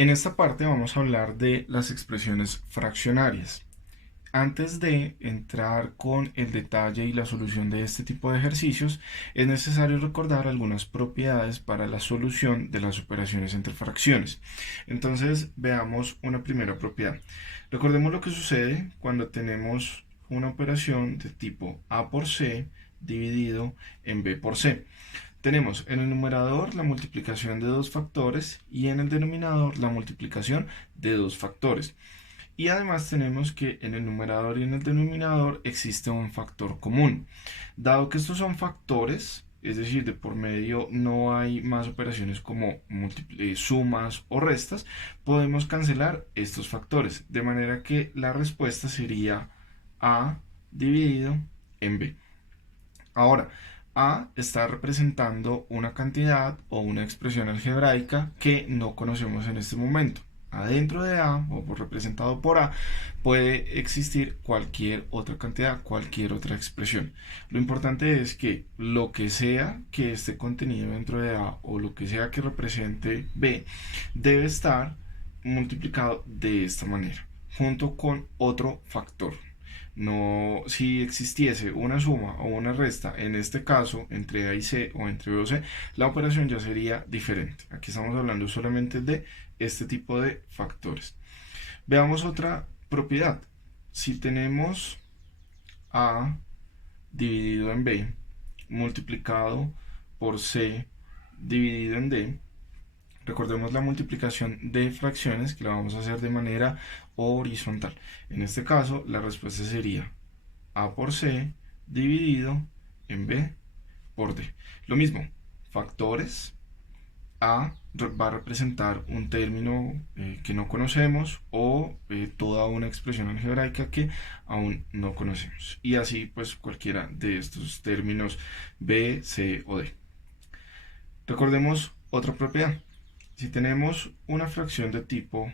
En esta parte vamos a hablar de las expresiones fraccionarias. Antes de entrar con el detalle y la solución de este tipo de ejercicios, es necesario recordar algunas propiedades para la solución de las operaciones entre fracciones. Entonces, veamos una primera propiedad. Recordemos lo que sucede cuando tenemos una operación de tipo A por C dividido en B por C. Tenemos en el numerador la multiplicación de dos factores y en el denominador la multiplicación de dos factores. Y además tenemos que en el numerador y en el denominador existe un factor común. Dado que estos son factores, es decir, de por medio no hay más operaciones como sumas o restas, podemos cancelar estos factores. De manera que la respuesta sería A dividido en B. Ahora, A está representando una cantidad o una expresión algebraica que no conocemos en este momento. Adentro de A, o representado por A, puede existir cualquier otra cantidad, cualquier otra expresión. Lo importante es que lo que sea que esté contenido dentro de A o lo que sea que represente B debe estar multiplicado de esta manera, junto con otro factor. No, si existiese una suma o una resta, en este caso, entre A y C o entre B o C, la operación ya sería diferente. Aquí estamos hablando solamente de este tipo de factores. Veamos otra propiedad. Si tenemos A dividido en B multiplicado por C dividido en D, recordemos la multiplicación de fracciones que la vamos a hacer de manera horizontal. En este caso, la respuesta sería A por C dividido en B por D. Lo mismo, factores. A va a representar un término que no conocemos o toda una expresión algebraica que aún no conocemos. Y así pues cualquiera de estos términos B, C o D. Recordemos otra propiedad. Si tenemos una fracción de tipo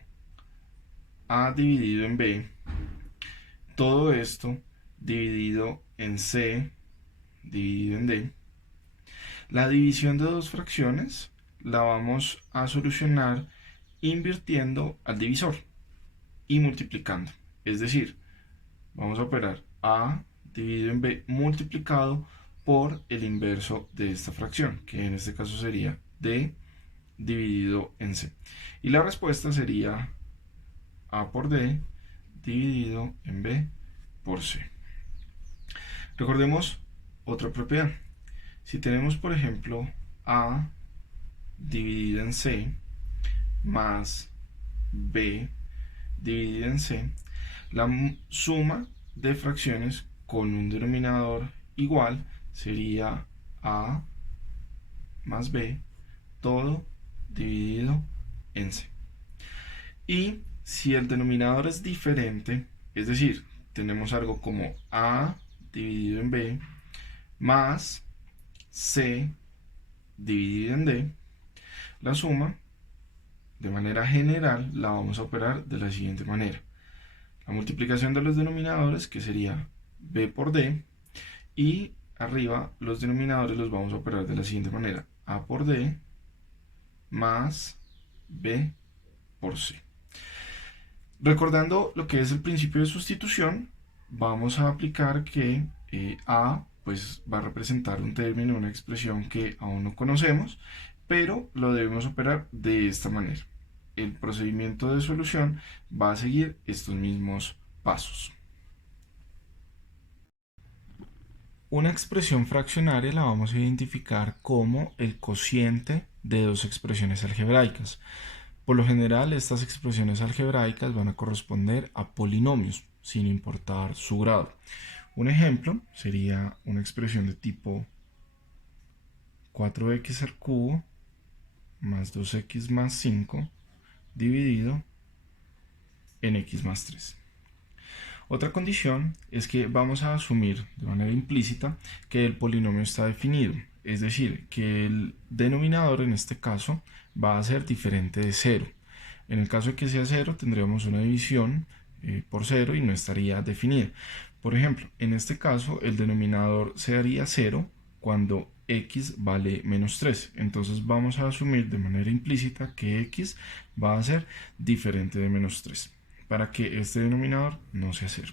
A dividido en B, todo esto dividido en C dividido en D, la división de dos fracciones la vamos a solucionar invirtiendo al divisor y multiplicando. Es decir, vamos a operar A dividido en B multiplicado por el inverso de esta fracción, que en este caso sería D dividido en C. Y la respuesta sería A por D dividido en B por C. Recordemos otra propiedad. Si tenemos, por ejemplo, A dividido en C más B dividido en C, la suma de fracciones con un denominador igual sería A más B todo dividido en C. Y si el denominador es diferente, es decir, tenemos algo como A dividido en B más C dividido en D, la suma de manera general la vamos a operar de la siguiente manera. La multiplicación de los denominadores, que sería B por D, y arriba los denominadores los vamos a operar de la siguiente manera. A por D más B por C. Recordando lo que es el principio de sustitución, vamos a aplicar que A pues va a representar un término, una expresión que aún no conocemos, pero lo debemos operar de esta manera. El procedimiento de solución va a seguir estos mismos pasos. Una expresión fraccionaria la vamos a identificar como el cociente de dos expresiones algebraicas. Por lo general, estas expresiones algebraicas van a corresponder a polinomios, sin importar su grado. Un ejemplo sería una expresión de tipo 4x al cubo más 2x más 5 dividido en x más 3. Otra condición es que vamos a asumir de manera implícita que el polinomio está definido, es decir, que el denominador en este caso va a ser diferente de 0. En el caso de que sea 0 tendríamos una división por 0 y no estaría definida. Por ejemplo, en este caso el denominador sería 0 cuando x vale menos 3. Entonces vamos a asumir de manera implícita que x va a ser diferente de menos 3 para que este denominador no sea 0.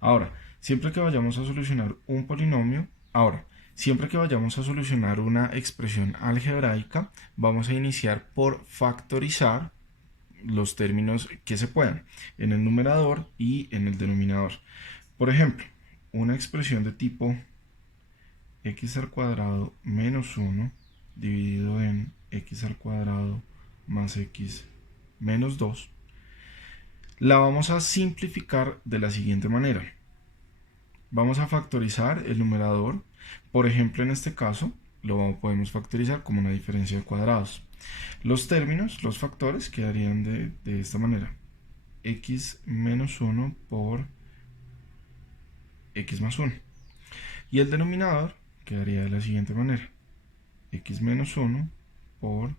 Ahora, siempre que vayamos a solucionar un polinomio, siempre que vayamos a solucionar una expresión algebraica, vamos a iniciar por factorizar los términos que se puedan en el numerador y en el denominador. Por ejemplo, una expresión de tipo x al cuadrado menos 1 dividido en x al cuadrado más x menos 2, la vamos a simplificar de la siguiente manera. Vamos a factorizar el numerador. Por ejemplo, en este caso, lo podemos factorizar como una diferencia de cuadrados. Los términos, los factores, quedarían de esta manera. X menos 1 por x más 1. Y el denominador quedaría de la siguiente manera. X menos 1 por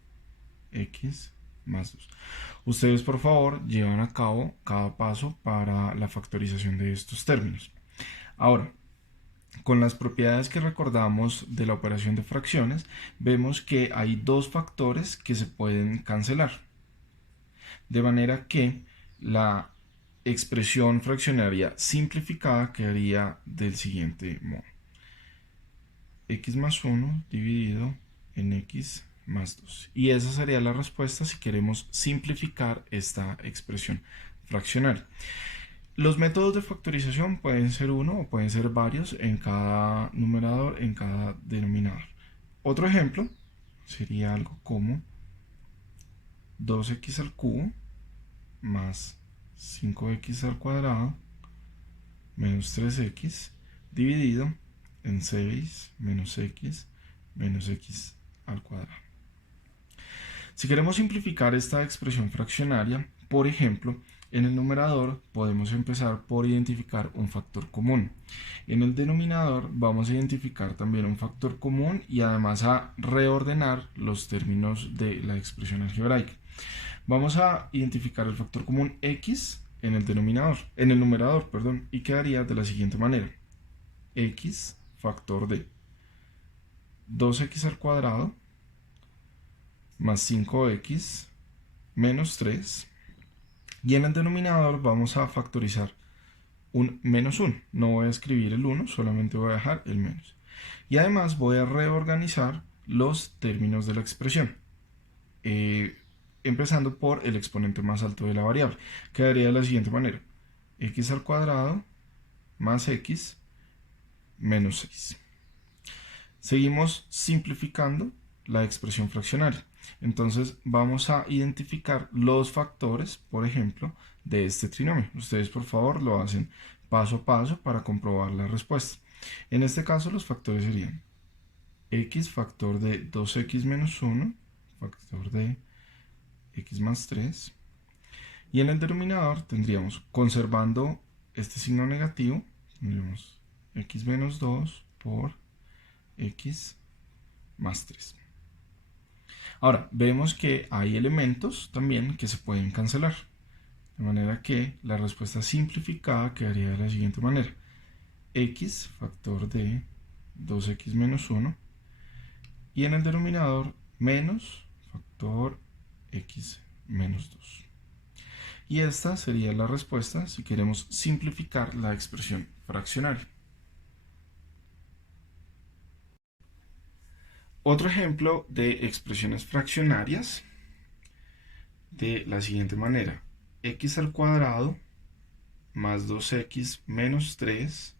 x más 2. Ustedes, por favor, llevan a cabo cada paso para la factorización de estos términos. Ahora, con las propiedades que recordamos de la operación de fracciones, vemos que hay dos factores que se pueden cancelar. De manera que la expresión fraccionaria simplificada quedaría del siguiente modo. X más 1 dividido en x más 2. Y esa sería la respuesta si queremos simplificar esta expresión fraccionaria. Los métodos de factorización pueden ser uno o pueden ser varios en cada numerador, en cada denominador. Otro ejemplo sería algo como 2x al cubo más 5x al cuadrado menos 3x dividido en 6 menos x al cuadrado. Si queremos simplificar esta expresión fraccionaria, por ejemplo, en el numerador podemos empezar por identificar un factor común. En el denominador vamos a identificar también un factor común y además a reordenar los términos de la expresión algebraica. Vamos a identificar el factor común x en el numerador, y quedaría de la siguiente manera. X factor de 2x al cuadrado más 5x menos 3. Y en el denominador vamos a factorizar un menos 1. No voy a escribir el 1, solamente voy a dejar el menos. Y además voy a reorganizar los términos de la expresión. Empezando por el exponente más alto de la variable. Quedaría de la siguiente manera. X al cuadrado más x menos 6. Seguimos simplificando la expresión fraccionaria. Entonces vamos a identificar los factores, por ejemplo, de este trinomio. Ustedes, por favor, lo hacen paso a paso para comprobar la respuesta. En este caso los factores serían x factor de 2x menos 1, factor de x más 3. Y en el denominador tendríamos, conservando este signo negativo, tendríamos x menos 2 por x más 3. Ahora, vemos que hay elementos también que se pueden cancelar. De manera que la respuesta simplificada quedaría de la siguiente manera. X factor de 2x menos 1. Y en el denominador menos factor x menos 2. Y esta sería la respuesta si queremos simplificar la expresión fraccionaria. Otro ejemplo de expresiones fraccionarias de la siguiente manera. X al cuadrado más 2x menos 3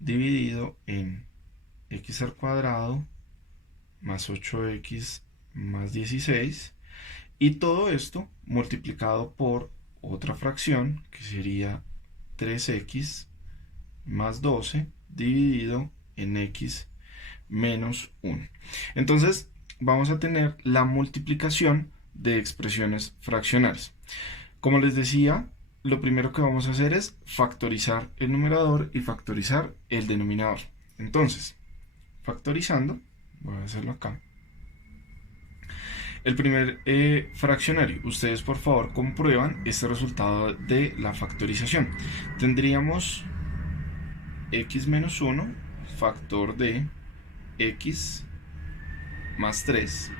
dividido en x al cuadrado más 8x más 16, y todo esto multiplicado por otra fracción que sería 3x más 12 dividido en x menos 1. Entonces vamos a tener la multiplicación de expresiones fraccionarias. Como les decía, lo primero que vamos a hacer es factorizar el numerador y factorizar el denominador. Entonces, factorizando, voy a hacerlo acá. El primer fraccionario, ustedes por favor comprueban este resultado de la factorización. Tendríamos x menos 1 factor de x más 3.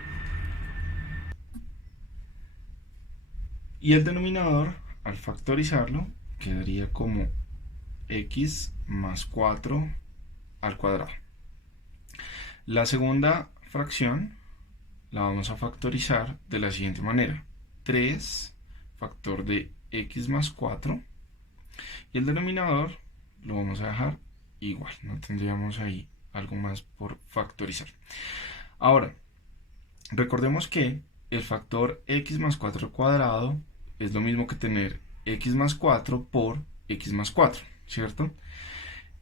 Y el denominador, al factorizarlo, quedaría como x más 4 al cuadrado. La segunda fracción la vamos a factorizar de la siguiente manera. 3 factor de x más 4. Y el denominador lo vamos a dejar igual. No tendríamos ahí algo más por factorizar. Ahora, recordemos que el factor x más 4 al cuadrado es lo mismo que tener x más 4 por x más 4, ¿cierto?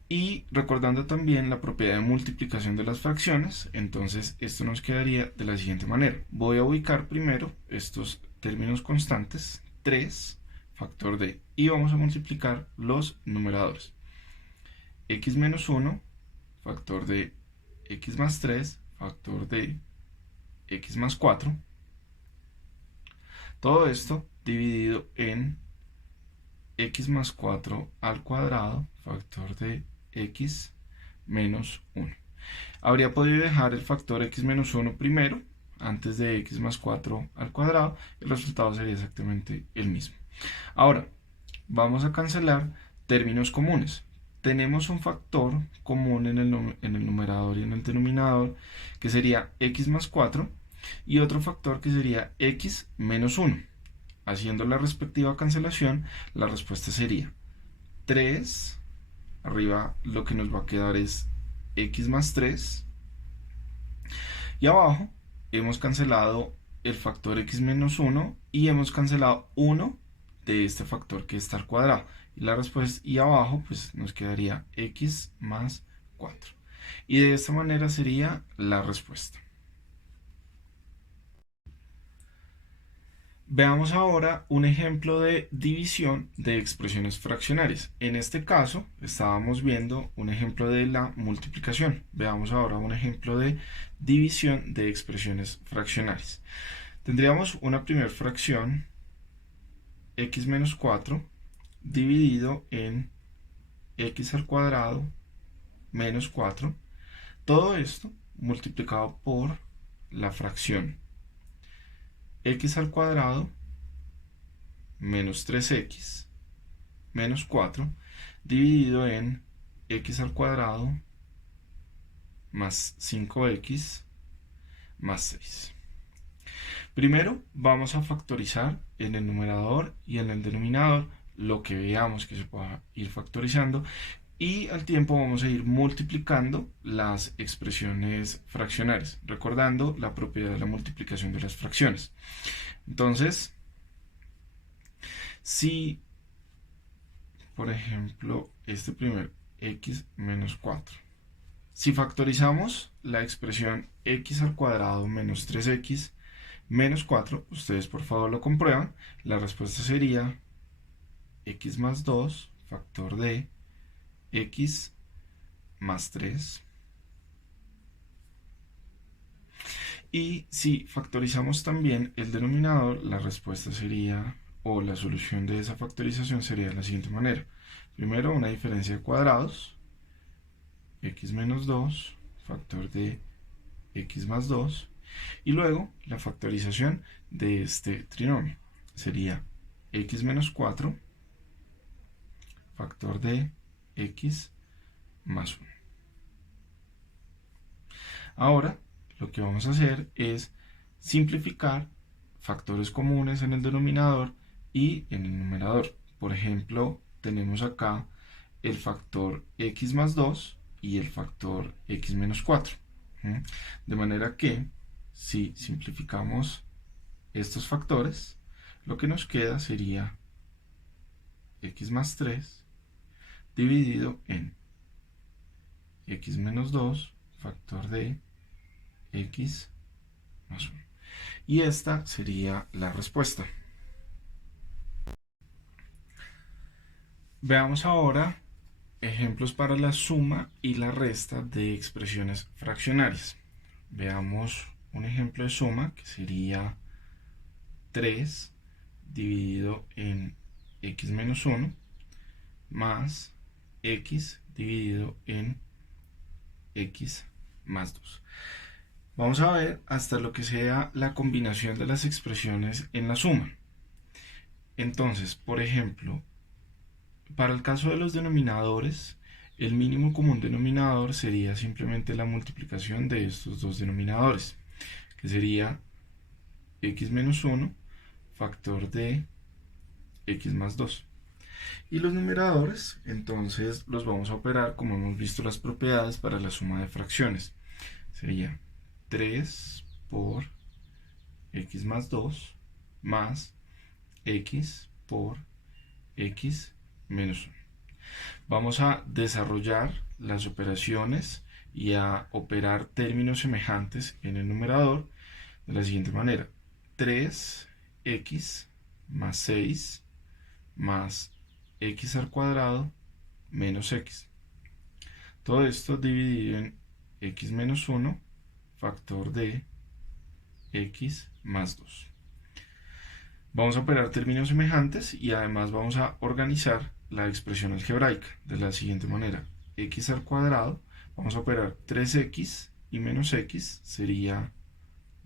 Y recordando también la propiedad de multiplicación de las fracciones, entonces esto nos quedaría de la siguiente manera. Voy a ubicar primero estos términos constantes, 3 factor de, y vamos a multiplicar los numeradores. X menos 1 factor de x más 3 factor de x más 4. Todo esto dividido en x más 4 al cuadrado factor de x menos 1. Habría podido dejar el factor x menos 1 primero, antes de x más 4 al cuadrado, el resultado sería exactamente el mismo. Ahora, vamos a cancelar términos comunes. Tenemos un factor común en el numerador y en el denominador, que sería x más 4, y otro factor que sería x menos 1. Haciendo la respectiva cancelación, la respuesta sería 3, arriba lo que nos va a quedar es x más 3, y abajo hemos cancelado el factor x menos 1 y hemos cancelado 1 de este factor que está al cuadrado. Y la respuesta, y abajo pues nos quedaría x más 4. Y de esta manera sería la respuesta. Veamos ahora un ejemplo de división de expresiones fraccionarias. En este caso, estábamos viendo un ejemplo de la multiplicación. Veamos ahora un ejemplo de división de expresiones fraccionarias. Tendríamos una primera fracción, x menos 4, dividido en x al cuadrado menos 4. Todo esto multiplicado por la fracción x al cuadrado menos 3x menos 4 dividido en x al cuadrado más 5x más 6. Primero vamos a factorizar en el numerador y en el denominador lo que veamos que se pueda ir factorizando, y al tiempo vamos a ir multiplicando las expresiones fraccionarias, recordando la propiedad de la multiplicación de las fracciones. Entonces, si, por ejemplo, este primer x menos 4, si factorizamos la expresión x al cuadrado menos 3x menos 4, ustedes por favor lo comprueban, la respuesta sería x más 2 factor de x más 3. Y si factorizamos también el denominador, la respuesta sería, o la solución de esa factorización sería de la siguiente manera. Primero, una diferencia de cuadrados, x menos 2 factor de x más 2, y luego la factorización de este trinomio sería x menos 4 factor de x más 1. Ahora lo que vamos a hacer es simplificar factores comunes en el denominador y en el numerador. Por ejemplo, tenemos acá el factor x más 2 y el factor x menos 4. De manera que si simplificamos estos factores, lo que nos queda sería x más 3 dividido en x menos 2 factor de x más 1. Y esta sería la respuesta. Veamos ahora ejemplos para la suma y la resta de expresiones fraccionarias. Veamos un ejemplo de suma que sería 3 dividido en x menos 1 más x dividido en x más 2. Vamos a ver hasta lo que sea la combinación de las expresiones en la suma. Entonces, por ejemplo, para el caso de los denominadores, el mínimo común denominador sería simplemente la multiplicación de estos dos denominadores, que sería x menos 1 factor de x más 2. Y los numeradores, entonces los vamos a operar como hemos visto las propiedades para la suma de fracciones. Sería 3 por x más 2 más x por x menos 1. Vamos a desarrollar las operaciones y a operar términos semejantes en el numerador de la siguiente manera. 3x más 6 más x al cuadrado menos x. Todo esto dividido en x menos 1 factor de x más 2. Vamos a operar términos semejantes y además vamos a organizar la expresión algebraica de la siguiente manera. X al cuadrado, vamos a operar 3x y menos x sería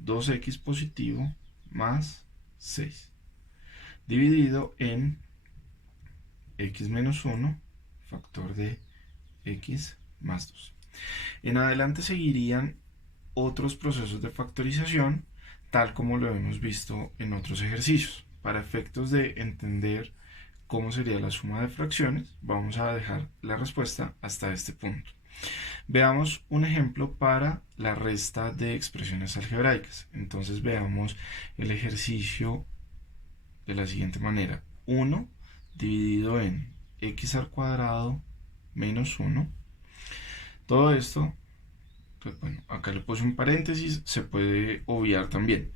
2x positivo más 6, dividido en x menos 1 factor de x más 2. En adelante seguirían otros procesos de factorización, tal como lo hemos visto en otros ejercicios. Para efectos de entender cómo sería la suma de fracciones, vamos a dejar la respuesta hasta este punto. Veamos un ejemplo para la resta de expresiones algebraicas. Entonces veamos el ejercicio de la siguiente manera. 1 dividido en x al cuadrado menos 1. Todo esto, pues bueno, acá le puse un paréntesis, se puede obviar también.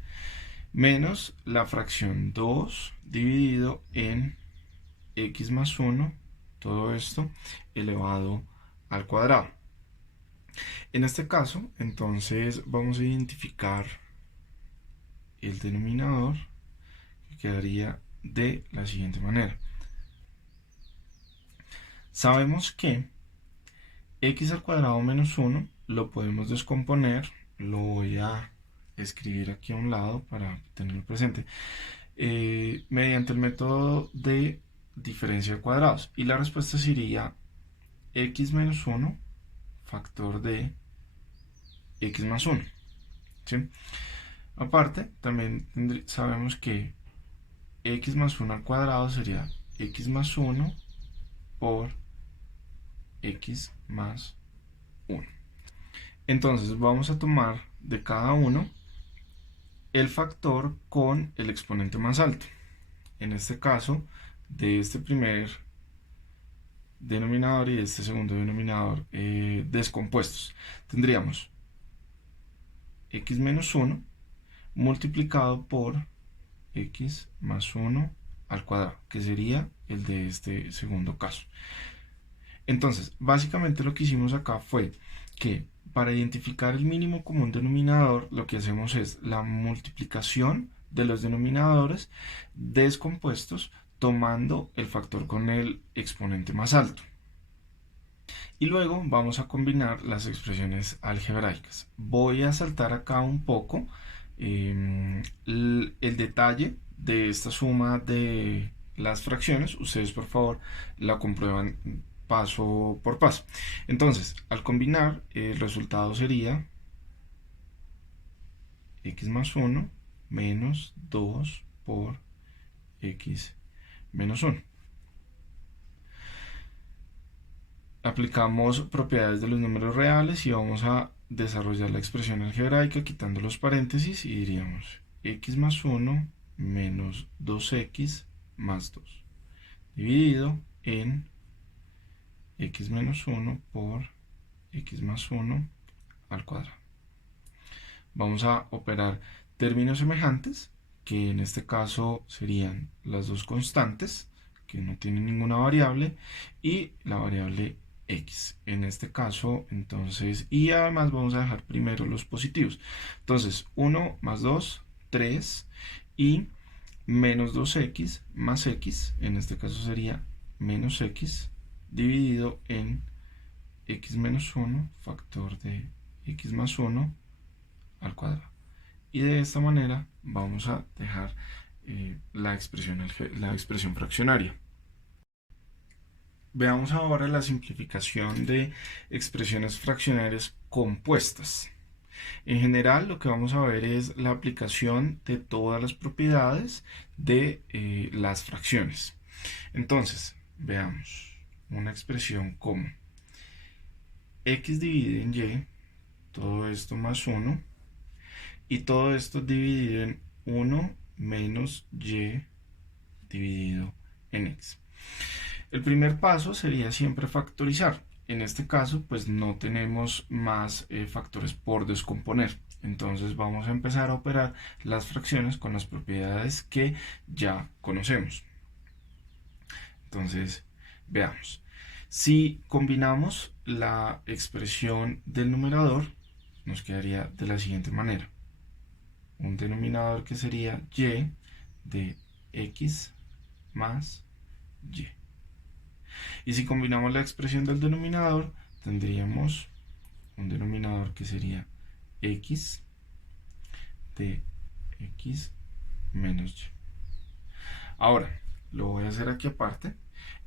Menos la fracción 2 dividido en x más 1, todo esto elevado al cuadrado. En este caso, entonces vamos a identificar el denominador, que quedaría de la siguiente manera. Sabemos que x al cuadrado menos 1 lo podemos descomponer, lo voy a escribir aquí a un lado para tenerlo presente, mediante el método de diferencia de cuadrados, y la respuesta sería x menos 1 factor de x más 1. ¿Sí? Aparte, también sabemos que x más 1 al cuadrado sería x más 1 por x más 1. Entonces vamos a tomar de cada uno el factor con el exponente más alto. En este caso, de este primer denominador y de este segundo denominador descompuestos, tendríamos x menos 1 multiplicado por x más 1 al cuadrado, que sería el de este segundo caso. Entonces, básicamente lo que hicimos acá fue que para identificar el mínimo común denominador, lo que hacemos es la multiplicación de los denominadores descompuestos tomando el factor con el exponente más alto. Y luego vamos a combinar las expresiones algebraicas. Voy a saltar acá un poco el detalle de esta suma de las fracciones. Ustedes por favor la comprueban paso por paso. Entonces, al combinar, el resultado sería x más 1 menos 2 por x menos 1. Aplicamos propiedades de los números reales y vamos a desarrollar la expresión algebraica quitando los paréntesis y diríamos x más 1 menos 2x más 2 dividido en x menos 1 por x más 1 al cuadrado. Vamos a operar términos semejantes, que en este caso serían las dos constantes, que no tienen ninguna variable, y la variable x. En este caso, entonces, y además vamos a dejar primero los positivos. Entonces, 1 más 2, 3, y menos 2x más x, en este caso sería menos x, dividido en x menos 1 factor de x más 1 al cuadrado. Y de esta manera vamos a dejar la expresión fraccionaria. Veamos ahora la simplificación de expresiones fraccionarias compuestas. En general, lo que vamos a ver es la aplicación de todas las propiedades de las fracciones. Entonces, veamos una expresión como x dividido en y, todo esto más 1, y todo esto dividido en 1 menos y dividido en x. El primer paso sería siempre factorizar. En este caso, pues no tenemos más factores por descomponer. Entonces vamos a empezar a operar las fracciones con las propiedades que ya conocemos. Entonces, veamos. Si combinamos la expresión del numerador, nos quedaría de la siguiente manera. Un denominador que sería y de x más y. Y si combinamos la expresión del denominador, tendríamos un denominador que sería x de x menos y. Ahora, lo voy a hacer aquí aparte.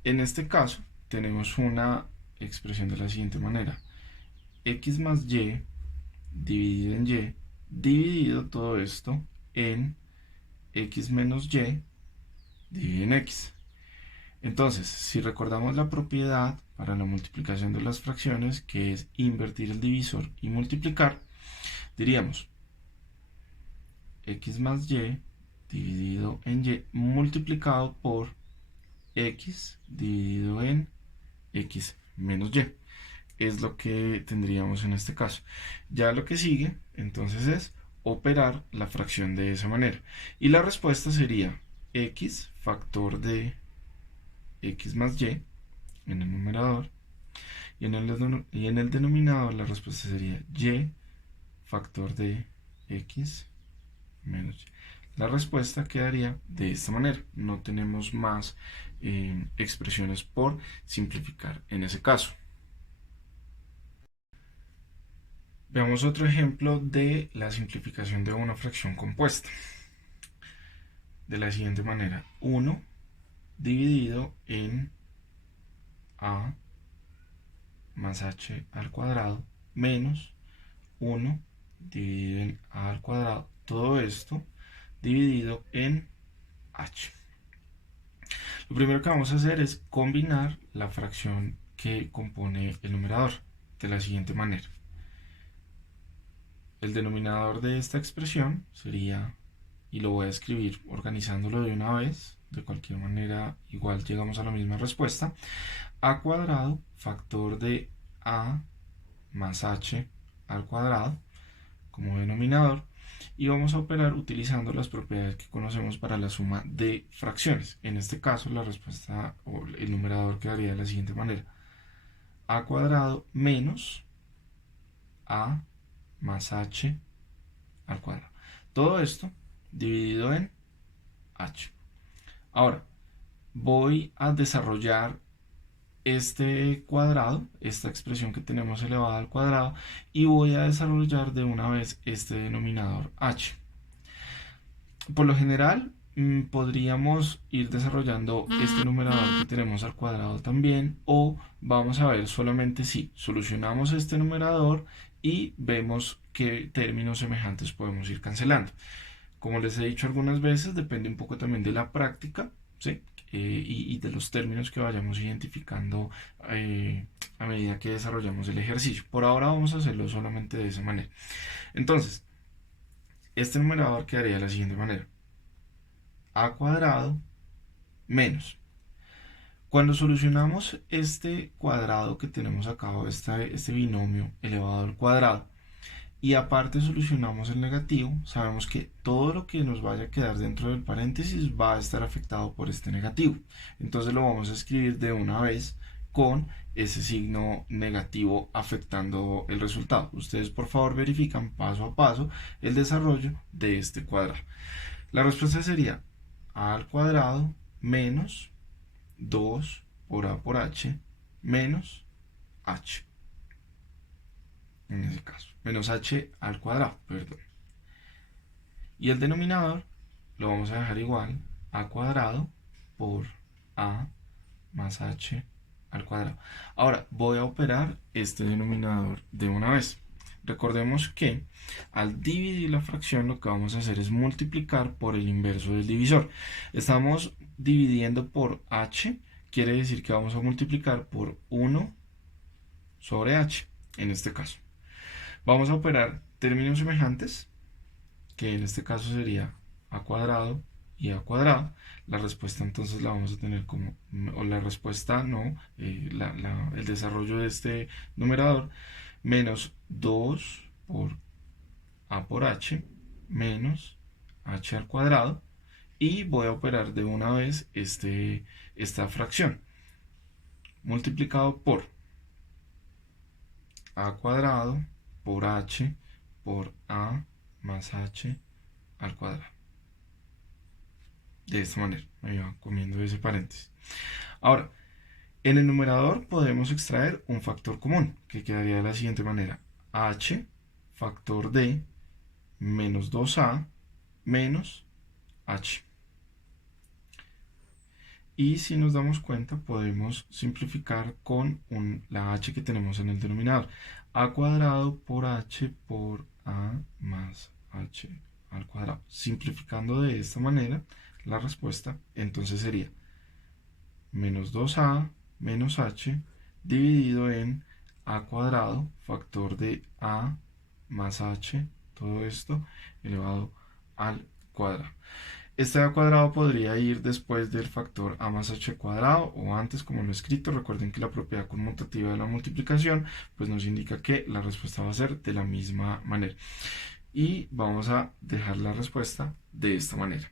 En este caso, tenemos una expresión de la siguiente manera. X más y dividido en y, dividido todo esto en x menos y dividido en x. Entonces, si recordamos la propiedad para la multiplicación de las fracciones, que es invertir el divisor y multiplicar, diríamos x más y dividido en y multiplicado por x dividido en x menos y. Es lo que tendríamos en este caso. Ya lo que sigue, entonces, es operar la fracción de esa manera. Y la respuesta sería x factor de x más y en el numerador, y en el denominador la respuesta sería y factor de x menos y. La respuesta quedaría de esta manera. No tenemos más expresiones por simplificar en ese caso. Veamos otro ejemplo de la simplificación de una fracción compuesta. De la siguiente manera. 1 dividido en a más h al cuadrado menos 1 dividido en a al cuadrado. Todo esto dividido en h. Lo primero que vamos a hacer es combinar la fracción que compone el numerador de la siguiente manera. El denominador de esta expresión sería, y lo voy a escribir organizándolo de una vez, de cualquier manera igual llegamos a la misma respuesta, a cuadrado factor de a más h al cuadrado como denominador, y vamos a operar utilizando las propiedades que conocemos para la suma de fracciones. En este caso la respuesta o el numerador quedaría de la siguiente manera: a cuadrado menos a más h al cuadrado. Todo esto dividido en h. Ahora voy a desarrollar este cuadrado, esta expresión que tenemos elevada al cuadrado, y voy a desarrollar de una vez este denominador h. Por lo general, podríamos ir desarrollando este numerador que tenemos al cuadrado también, o vamos a ver solamente si solucionamos este numerador y vemos qué términos semejantes podemos ir cancelando. Como les he dicho algunas veces, depende un poco también de la práctica, ¿sí? Y de los términos que vayamos identificando a medida que desarrollamos el ejercicio. Por ahora vamos a hacerlo solamente de esa manera. Entonces, este numerador quedaría de la siguiente manera: a cuadrado menos. Cuando solucionamos este cuadrado que tenemos acá, este binomio elevado al cuadrado, y aparte solucionamos el negativo, sabemos que todo lo que nos vaya a quedar dentro del paréntesis va a estar afectado por este negativo. Entonces lo vamos a escribir de una vez con ese signo negativo afectando el resultado. Ustedes por favor verifican paso a paso el desarrollo de este cuadrado. La respuesta sería a al cuadrado menos 2 por a por h menos h. en ese caso, menos h al cuadrado, perdón. Y el denominador lo vamos a dejar igual a cuadrado por a más h al cuadrado. Ahora voy a operar este denominador de una vez. Recordemos que al dividir la fracción lo que vamos a hacer es multiplicar por el inverso del divisor. Estamos dividiendo por h, quiere decir que vamos a multiplicar por 1 sobre h, en este caso. Vamos a operar términos semejantes, que en este caso sería a cuadrado y a cuadrado. La respuesta entonces la vamos a tener como, o la respuesta no, el desarrollo de este numerador, menos 2 por a por h menos h al cuadrado, y voy a operar de una vez esta fracción multiplicado por a cuadrado por h por a más h al cuadrado. De esta manera me iba comiendo ese paréntesis. Ahora, en el numerador podemos extraer un factor común, que quedaría de la siguiente manera: h factor de menos 2a menos h. Y si nos damos cuenta, podemos simplificar con la h que tenemos en el denominador. A cuadrado por h por a más h al cuadrado. Simplificando de esta manera la respuesta, entonces sería menos 2a menos h dividido en a cuadrado factor de a más h, todo esto elevado al cuadrado. Este a cuadrado podría ir después del factor a más h cuadrado o antes, como lo he escrito. Recuerden que la propiedad conmutativa de la multiplicación pues nos indica que la respuesta va a ser de la misma manera. Y vamos a dejar la respuesta de esta manera.